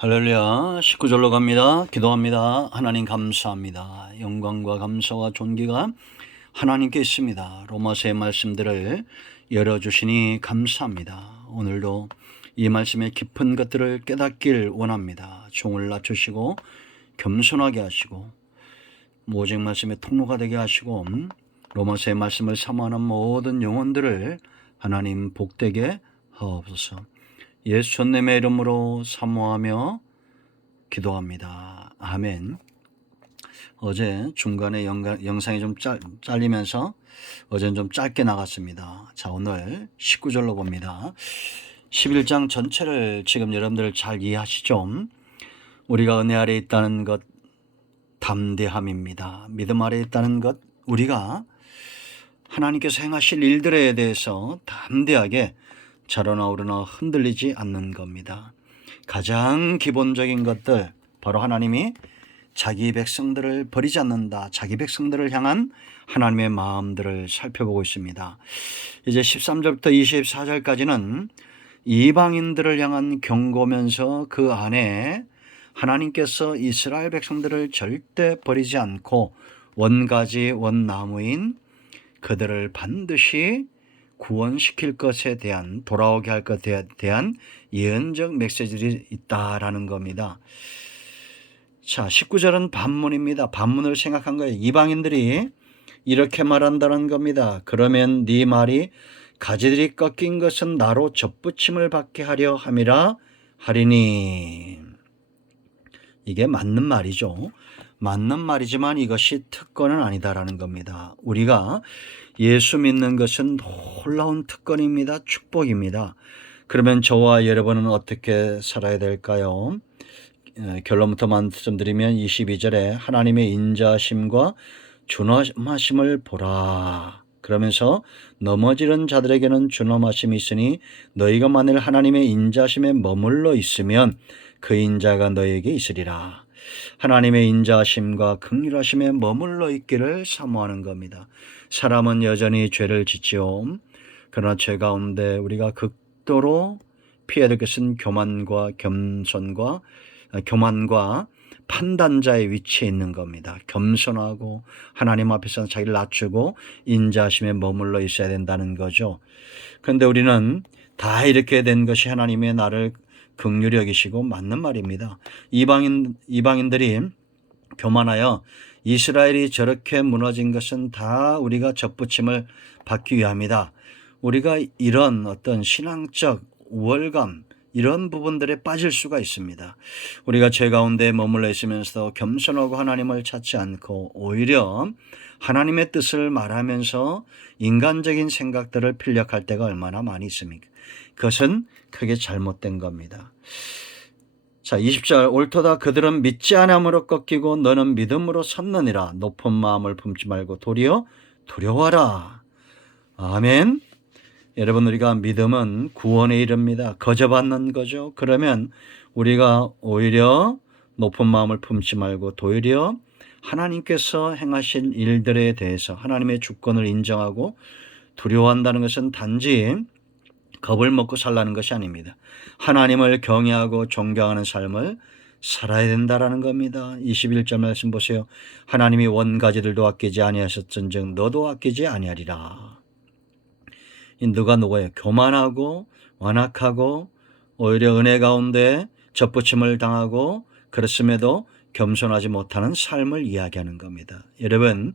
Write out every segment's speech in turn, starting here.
할렐루야. 19절로 갑니다. 기도합니다. 하나님 감사합니다. 영광과 감사와 존귀가 하나님께 있습니다. 로마서의 말씀들을 열어주시니 감사합니다. 오늘도 이 말씀의 깊은 것들을 깨닫길 원합니다. 종을 낮추시고 겸손하게 하시고 오직 말씀의 통로가 되게 하시고 로마서의 말씀을 사모하는 모든 영혼들을 하나님 복되게 하옵소서. 예수 전님의 이름으로 사모하며 기도합니다. 아멘. 어제 중간에 영상이 좀 잘리면서 어제는 좀 짧게 나갔습니다. 자, 오늘 19절로 봅니다. 11장 전체를 지금 여러분들 잘 이해하시죠? 우리가 은혜 아래 있다는 것 담대함입니다. 믿음 아래 있다는 것, 우리가 하나님께서 행하실 일들에 대해서 담대하게 자로나 오르나 흔들리지 않는 겁니다. 가장 기본적인 것들, 바로 하나님이 자기 백성들을 버리지 않는다. 자기 백성들을 향한 하나님의 마음들을 살펴보고 있습니다. 이제 13절부터 24절까지는 이방인들을 향한 경고면서 그 안에 하나님께서 이스라엘 백성들을 절대 버리지 않고 원가지 원나무인 그들을 반드시 구원시킬 것에 대한, 돌아오게 할 것에 대한 예언적 메시지들이 있다라는 겁니다. 자, 19절은 반문입니다. 반문을 생각한 거예요. 이방인들이 이렇게 말한다는 겁니다. 그러면 네 말이 가지들이 꺾인 것은 나로 접붙임을 받게 하려 함이라 하리니. 이게 맞는 말이죠. 맞는 말이지만 이것이 특권은 아니다라는 겁니다. 우리가 예수 믿는 것은 놀라운 특권입니다. 축복입니다. 그러면 저와 여러분은 어떻게 살아야 될까요? 결론부터 말씀드리면 22절에 하나님의 인자심과 준엄하심을 보라. 그러면서 넘어지는 자들에게는 준엄하심이 있으니 너희가 만일 하나님의 인자심에 머물러 있으면 그 인자가 너희에게 있으리라. 하나님의 인자심과 긍휼하심에 머물러 있기를 사모하는 겁니다. 사람은 여전히 죄를 짓지요. 그러나 죄 가운데 우리가 극도로 피해야 될 것은 교만과 판단자의 위치에 있는 겁니다. 겸손하고 하나님 앞에서 자기를 낮추고 인자심에 머물러 있어야 된다는 거죠. 그런데 우리는 다 이렇게 된 것이 하나님의 나를 긍휼히 여기시고 맞는 말입니다. 이방인들이 교만하여 이스라엘이 저렇게 무너진 것은 다 우리가 접붙임을 받기 위함이다. 우리가 이런 어떤 신앙적 우월감, 이런 부분들에 빠질 수가 있습니다. 우리가 죄 가운데 머물러 있으면서 겸손하고 하나님을 찾지 않고 오히려 하나님의 뜻을 말하면서 인간적인 생각들을 필력할 때가 얼마나 많이 있습니까? 그것은 크게 잘못된 겁니다. 자, 20절 옳도다. 그들은 믿지 않음으로 꺾이고 너는 믿음으로 섰느니라. 높은 마음을 품지 말고 도리어 두려워하라. 아멘. 여러분, 우리가 믿음은 구원에 이릅니다. 거저받는 거죠. 그러면 우리가 오히려 높은 마음을 품지 말고 도리어 하나님께서 행하신 일들에 대해서 하나님의 주권을 인정하고 두려워한다는 것은 단지 겁을 먹고 살라는 것이 아닙니다. 하나님을 경외하고 존경하는 삶을 살아야 된다라는 겁니다. 21절 말씀 보세요. 하나님이 원가지들도 아끼지 아니하셨은즉 너도 아끼지 아니하리라. 누가 누구예요? 교만하고 완악하고 오히려 은혜 가운데 접붙임을 당하고 그렇음에도 겸손하지 못하는 삶을 이야기하는 겁니다. 여러분,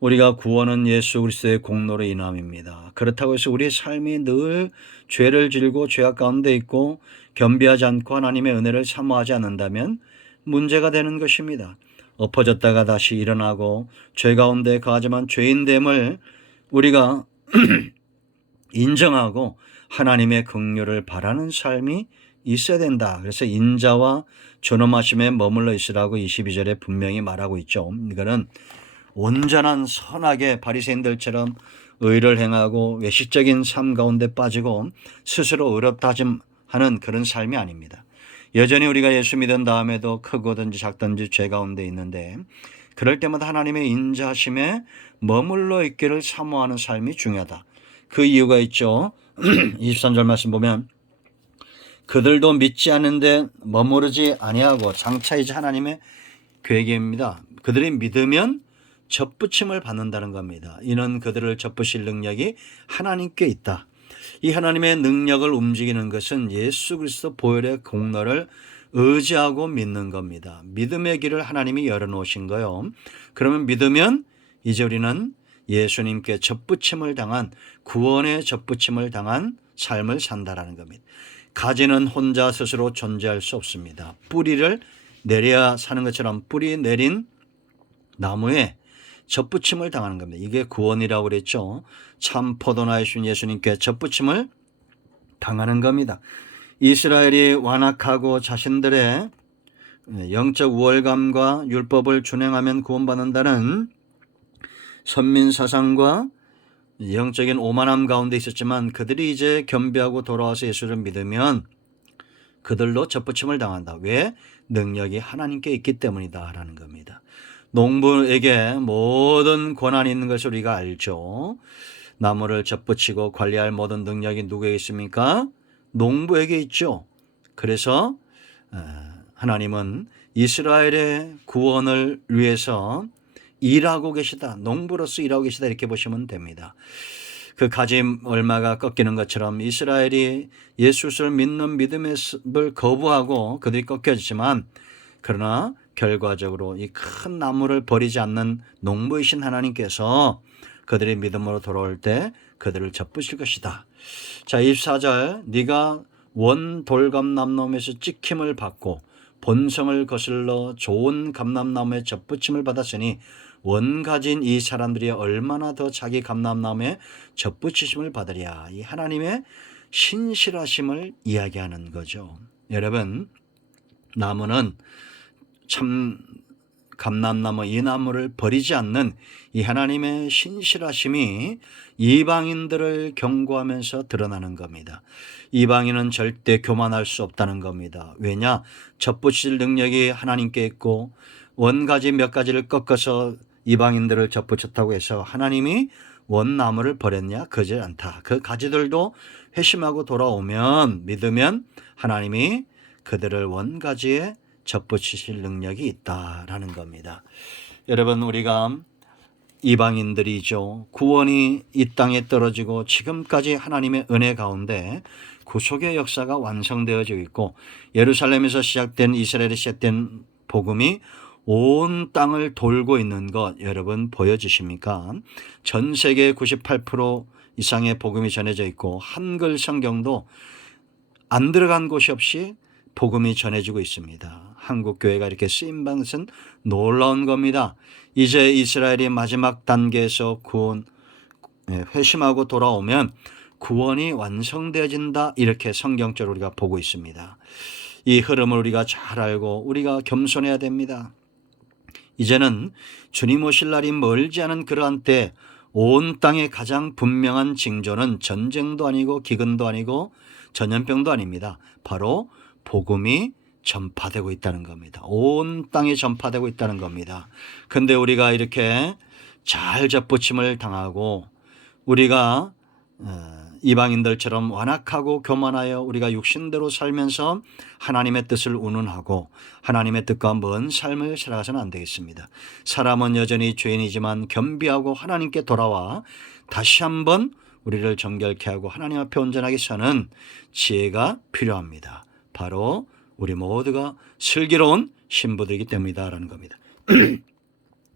우리가 구원은 예수 그리스도의 공로로 인함입니다. 그렇다고 해서 우리의 삶이 늘 죄를 지고 죄악 가운데 있고 겸비하지 않고 하나님의 은혜를 사모하지 않는다면 문제가 되는 것입니다. 엎어졌다가 다시 일어나고 죄 가운데 거하지만 죄인됨을 우리가 인정하고 하나님의 긍휼을 바라는 삶이 있어야 된다. 그래서 인자와 존엄하심에 머물러 있으라고 22절에 분명히 말하고 있죠. 이거는 온전한 선하게 바리새인들처럼 의를 행하고 외식적인 삶 가운데 빠지고 스스로 의롭다 하는 그런 삶이 아닙니다. 여전히 우리가 예수 믿은 다음에도 크고든지 작든지 죄 가운데 있는데 그럴 때마다 하나님의 인자하심에 머물러 있기를 사모하는 삶이 중요하다. 그 이유가 있죠. 23절 말씀 보면 그들도 믿지 않는데 머무르지 아니하고 장차 이제 하나님의 계획입니다. 그들이 믿으면 접붙임을 받는다는 겁니다. 이는 그들을 접부실 능력이 하나님께 있다. 이 하나님의 능력을 움직이는 것은 예수 그리스도 보혈의 공로를 의지하고 믿는 겁니다. 믿음의 길을 하나님이 열어놓으신 거요. 그러면 믿으면 이제 우리는 예수님께 접붙임을 당한, 구원의 접붙임을 당한 삶을 산다라는 겁니다. 가지는 혼자 스스로 존재할 수 없습니다. 뿌리를 내려야 사는 것처럼 뿌리 내린 나무에 접붙임을 당하는 겁니다. 이게 구원이라고 그랬죠. 참 포도나이신 예수님께 접붙임을 당하는 겁니다. 이스라엘이 완악하고 자신들의 영적 우월감과 율법을 준행하면 구원받는다는 선민사상과 영적인 오만함 가운데 있었지만 그들이 이제 겸비하고 돌아와서 예수를 믿으면 그들로 접붙임을 당한다. 왜? 능력이 하나님께 있기 때문이다 라는 겁니다. 농부에게 모든 권한이 있는 것을 우리가 알죠. 나무를 접붙이고 관리할 모든 능력이 누구에게 있습니까? 농부에게 있죠. 그래서 하나님은 이스라엘의 구원을 위해서 일하고 계시다. 농부로서 일하고 계시다. 이렇게 보시면 됩니다. 그 가지 얼마가 꺾이는 것처럼 이스라엘이 예수를 믿는 믿음을 거부하고 그들이 꺾여지지만 그러나 결과적으로 이 큰 나무를 버리지 않는 농부이신 하나님께서 그들이 믿음으로 돌아올 때 그들을 접부실 것이다. 자, 24절 네가 원 돌감람나무에서 찍힘을 받고 본성을 거슬러 좋은 감람나무에 접붙임을 받았으니 원 가진 이 사람들이 얼마나 더 자기 감람나무에 접붙이심을 받으랴. 이 하나님의 신실하심을 이야기하는 거죠. 여러분, 나무는 참 감람나무 이 나무를 버리지 않는 이 하나님의 신실하심이 이방인들을 경고하면서 드러나는 겁니다. 이방인은 절대 교만할 수 없다는 겁니다. 왜냐? 접붙일 능력이 하나님께 있고 원가지 몇 가지를 꺾어서 이방인들을 접붙였다고 해서 하나님이 원나무를 버렸냐? 그러지 않다. 그 가지들도 회심하고 돌아오면 믿으면 하나님이 그들을 원가지에 접붙이실 능력이 있다라는 겁니다. 여러분, 우리가 이방인들이죠. 구원이 이 땅에 떨어지고 지금까지 하나님의 은혜 가운데 구속의 역사가 완성되어지고 있고 예루살렘에서 시작된 이스라엘에 시작된 복음이 온 땅을 돌고 있는 것 여러분 보여주십니까? 전 세계 98% 이상의 복음이 전해져 있고 한글 성경도 안 들어간 곳이 없이 복음이 전해지고 있습니다. 한국 교회가 이렇게 쓰임 받는 것은 놀라운 겁니다. 이제 이스라엘이 마지막 단계에서 구원 회심하고 돌아오면 구원이 완성되어진다 이렇게 성경적으로 우리가 보고 있습니다. 이 흐름을 우리가 잘 알고 우리가 겸손해야 됩니다. 이제는 주님 오실 날이 멀지 않은 그러한 때 온 땅의 가장 분명한 징조는 전쟁도 아니고 기근도 아니고 전염병도 아닙니다. 바로 복음이 전파되고 있다는 겁니다. 온 땅에 전파되고 있다는 겁니다. 그런데 우리가 이렇게 잘 접붙임을 당하고 우리가 이방인들처럼 완악하고 교만하여 우리가 육신대로 살면서 하나님의 뜻을 운운하고 하나님의 뜻과 먼 삶을 살아가서는 안 되겠습니다. 사람은 여전히 죄인이지만 겸비하고 하나님께 돌아와 다시 한번 우리를 정결케 하고 하나님 앞에 온전하게 사는 지혜가 필요합니다. 바로 우리 모두가 슬기로운 신부들이기 때문이다라는 겁니다.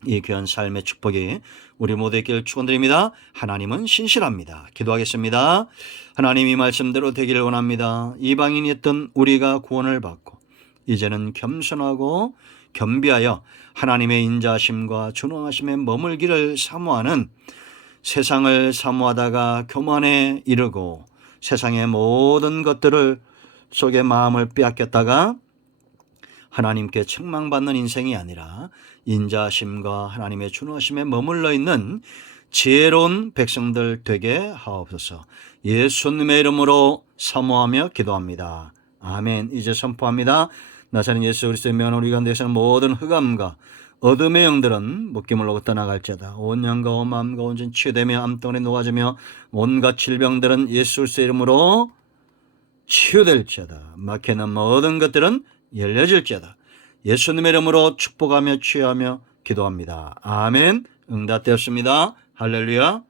이 귀한 삶의 축복이 우리 모두에게 축원드립니다. 하나님은 신실합니다. 기도하겠습니다. 하나님 이 말씀대로 되기를 원합니다. 이방인이었던 우리가 구원을 받고 이제는 겸손하고 겸비하여 하나님의 인자하심과 준엄하심에 머물기를 사모하는 세상을 사모하다가 교만에 이르고 세상의 모든 것들을 속에 마음을 빼앗겼다가 하나님께 책망받는 인생이 아니라 인자하심과 하나님의 준하심에 머물러 있는 지혜로운 백성들 되게 하옵소서. 예수님의 이름으로 사모하며 기도합니다. 아멘. 이제 선포합니다. 나사렛 예수 그리스도의 명으로 우리 가운데서는 모든 흑암과 어둠의 영들은 묶임을 떠나갈지어다. 온 영과 온 마음과 온 진 치유되며 암덩어리 녹아지며 온갖 질병들은 예수 그리스도의 이름으로 치유될지어다. 막혀있는 모든 것들은 열려질지어다. 예수님의 이름으로 축복하며 치유하며 기도합니다. 아멘. 응답되었습니다. 할렐루야.